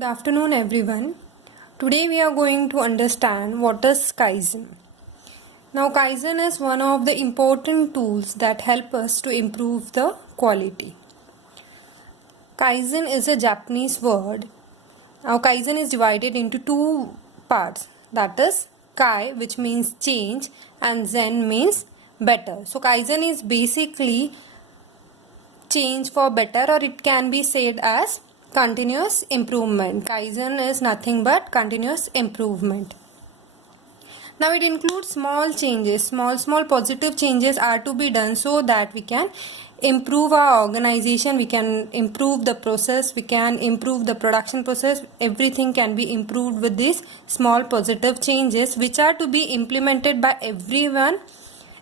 Good afternoon, everyone. Today we are going to understand what is Kaizen. Now, Kaizen is one of the important tools that help us to improve the quality. Kaizen is a Japanese word. Now, Kaizen is divided into two parts. That is Kai, which means change, and Zen means better. So, Kaizen is basically change for better, or it can be said as continuous improvement. Kaizen is nothing but continuous improvement. Now it includes small changes, small positive changes are to be done so that we can improve our organization, we can improve the process, we can improve the production process. Everything can be improved with these small positive changes, which are to be implemented by everyone,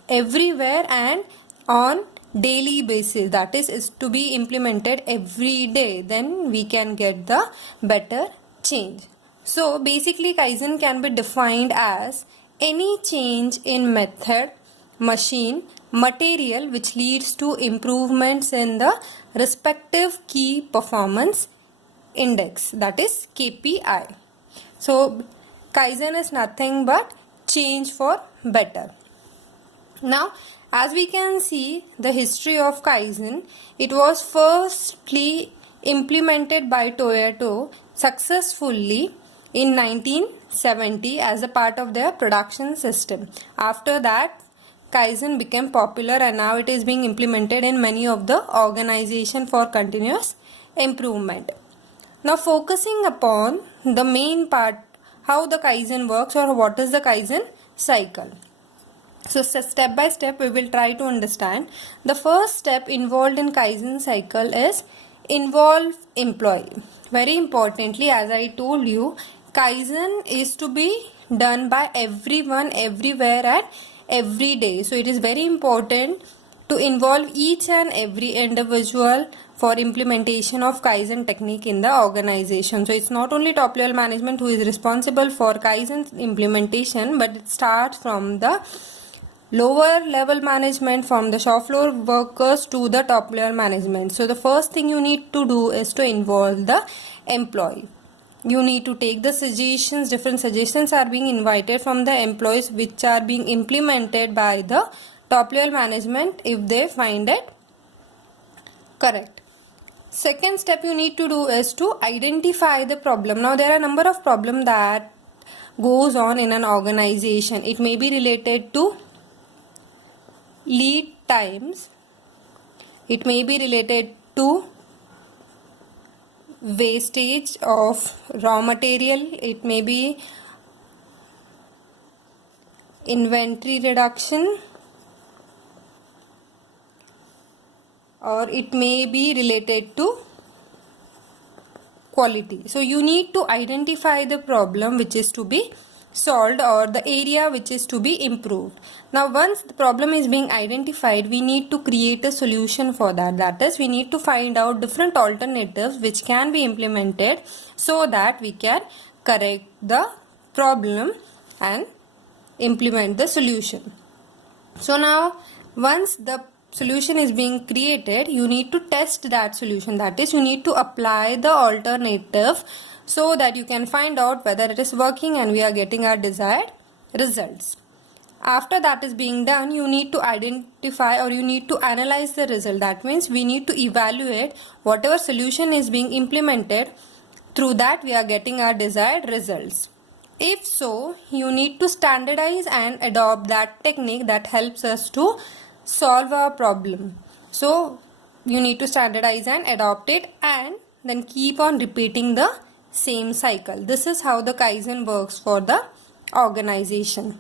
everywhere, and on daily basis. That is to be implemented every day. Then we can get the better change. So basically Kaizen can be defined as any change in method, machine, material which leads to improvements in the respective key performance index, that is KPI. So Kaizen is nothing but change for better. Now, as we can see the history of Kaizen, it was firstly implemented by Toyota successfully in 1970 as a part of their production system. After that, Kaizen became popular and now it is being implemented in many of the organizations for continuous improvement. Now, focusing upon the main part, how the Kaizen works or what is the Kaizen cycle. So step by step we will try to understand. The first step involved in Kaizen cycle is involve employee. Very importantly, as I told you, Kaizen is to be done by everyone, everywhere, and every day. So it is very important to involve each and every individual for implementation of Kaizen technique in the organization. So it's not only top level management who is responsible for Kaizen implementation, but it starts from the lower level management, from the shop floor workers to the top level management. So the first thing you need to do is to involve the employee. You need to take the suggestions, different suggestions are being invited from the employees, which are being implemented by the top level management if they find it correct. Second step you need to do is to identify the problem. Now there are a number of problems that goes on in an organization. It may be related to lead times, it may be related to wastage of raw material, it may be inventory reduction, or it may be related to quality. So you need to identify the problem which is to be solved or the area which is to be improved. Now once the problem is being identified, we need to create a solution for that. That is, we need to find out different alternatives which can be implemented so that we can correct the problem and implement the solution. So now once the solution is being created, you need to test that solution. That is, you need to apply the alternative so that you can find out whether it is working and we are getting our desired results. After that is being done, you need to identify or you need to analyze the result. That means we need to evaluate whatever solution is being implemented. Through that we are getting our desired results. If so, you need to standardize and adopt that technique that helps us to solve our problem. So you need to standardize and adopt it and then keep on repeating the same cycle. This is how the Kaizen works for the organization.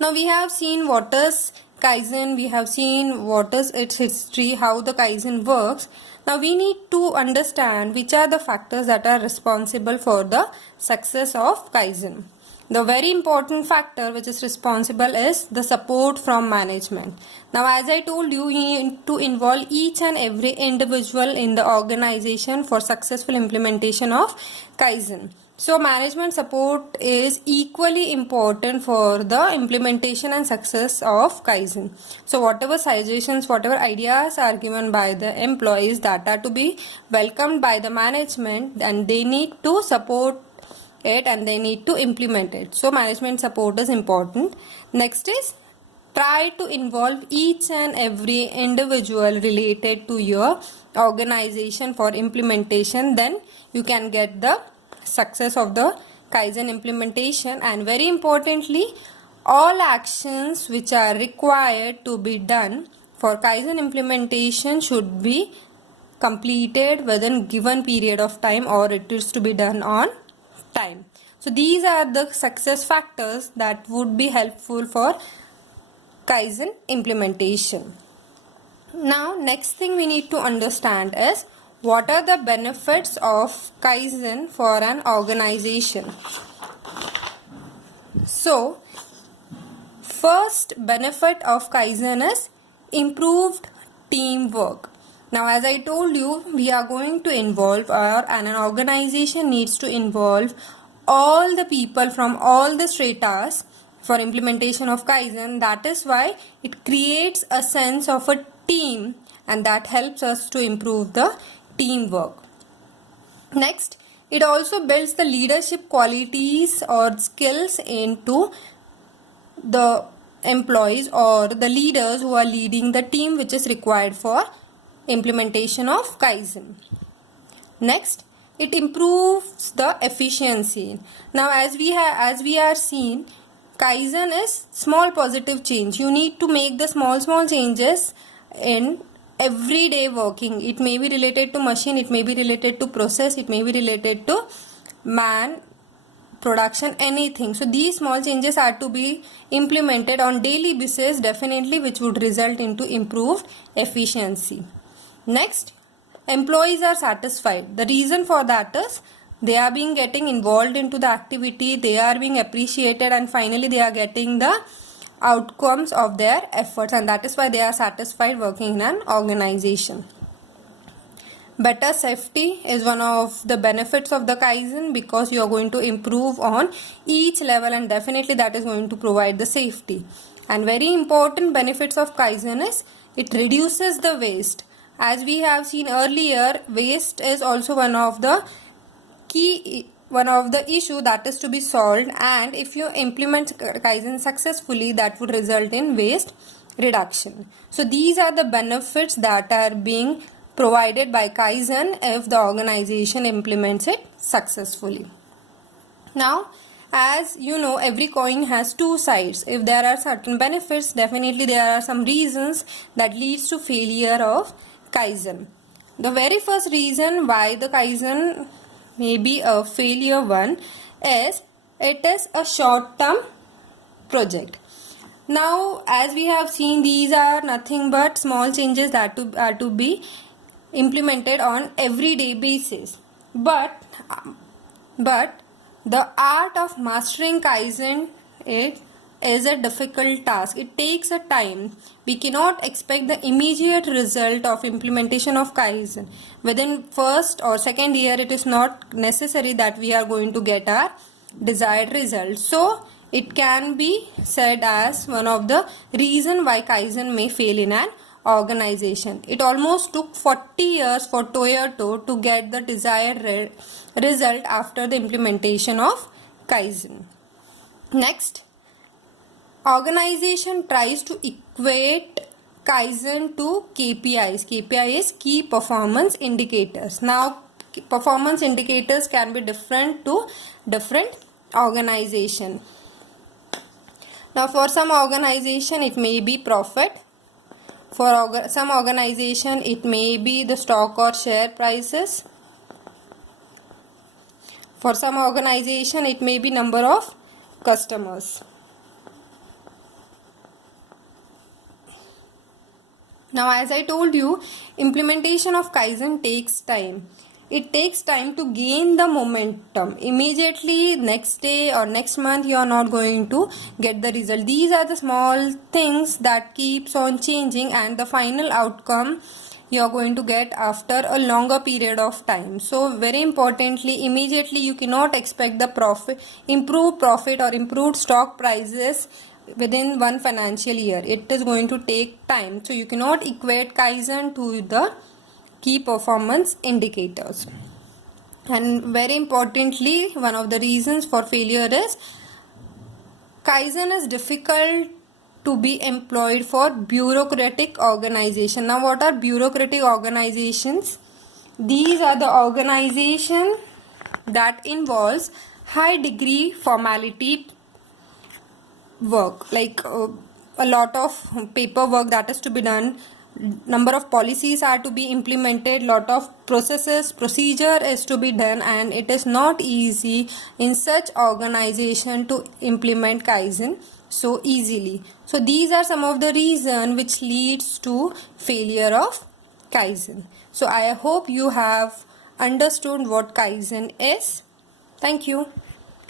Now we have seen what is Kaizen, we have seen what is its history, how the Kaizen works. Now we need to understand which are the factors that are responsible for the success of Kaizen. The very important factor which is responsible is the support from management. Now as I told you, you need to involve each and every individual in the organization for successful implementation of Kaizen. So management support is equally important for the implementation and success of Kaizen. So whatever suggestions, whatever ideas are given by the employees, that are to be welcomed by the management, and they need to support it and they need to implement it. So management support is important. Next is, try to involve each and every individual related to your organization for implementation. Then you can get the success of the Kaizen implementation. And very importantly, all actions which are required to be done for Kaizen implementation should be completed within given period of time, or it is to be done on time. So these are the success factors that would be helpful for Kaizen implementation. Now next thing we need to understand is, what are the benefits of Kaizen for an organization? So first benefit of Kaizen is improved teamwork. Now as I told you, we are going to involve, and an organization needs to involve all the people from all the stratas for implementation of Kaizen. That is why it creates a sense of a team, and that helps us to improve the teamwork. Next, it also builds the leadership qualities or skills into the employees or the leaders who are leading the team, which is required for implementation of Kaizen. Next, it improves the efficiency. Now as we are seeing, Kaizen is small positive change. You need to make the small changes in everyday working. It may be related to machine, it may be related to process, it may be related to man, production, anything. So these small changes are to be implemented on daily basis, definitely, which would result into improved efficiency. Next, employees are satisfied. The reason for that is, they are being getting involved into the activity, they are being appreciated, and finally they are getting the outcomes of their efforts, and that is why they are satisfied working in an organization. Better safety is one of the benefits of the Kaizen, because you are going to improve on each level, and definitely that is going to provide the safety. And very important benefits of Kaizen is, it reduces the waste. As we have seen earlier, waste is also one of the issue that is to be solved, and if you implement Kaizen successfully, that would result in waste reduction. So these are the benefits that are being provided by Kaizen if the organization implements it successfully. Now, as you know, every coin has two sides. If there are certain benefits, definitely there are some reasons that leads to failure of Kaizen. The very first reason why the Kaizen may be a failure one is, it is a short-term project. Now as we have seen, these are nothing but small changes that are to be implemented on everyday basis, but the art of mastering Kaizen, it is a difficult task. It takes a time. We cannot expect the immediate result of implementation of Kaizen. Within first or second year, it is not necessary that we are going to get our desired result. So it can be said as one of the reason why Kaizen may fail in an organization. It almost took 40 years for Toyota to get the desired result after the implementation of Kaizen. Next, organization tries to equate Kaizen to KPIs. KPI is key performance indicators. Now, performance indicators can be different to different organization. Now, for some organization, it may be profit. For some organization, it may be the stock or share prices. For some organization, it may be number of customers. Now, as I told you, implementation of Kaizen takes time. It takes time to gain the momentum. Immediately next day or next month, you are not going to get the result. These are the small things that keeps on changing, and the final outcome you are going to get after a longer period of time. So very importantly, immediately you cannot expect the improved profit or improved stock prices within one financial year. It is going to take time. So you cannot equate Kaizen to the key performance indicators. And very importantly, one of the reasons for failure is Kaizen is difficult to be employed for bureaucratic organization. Now, what are bureaucratic organizations? These are the organization that involves high degree formality work, like a lot of paperwork that is to be done, number of policies are to be implemented, lot of procedure is to be done, and it is not easy in such organization to implement Kaizen so easily. So these are some of the reasons which leads to failure of Kaizen. So I hope you have understood what Kaizen is. Thank you.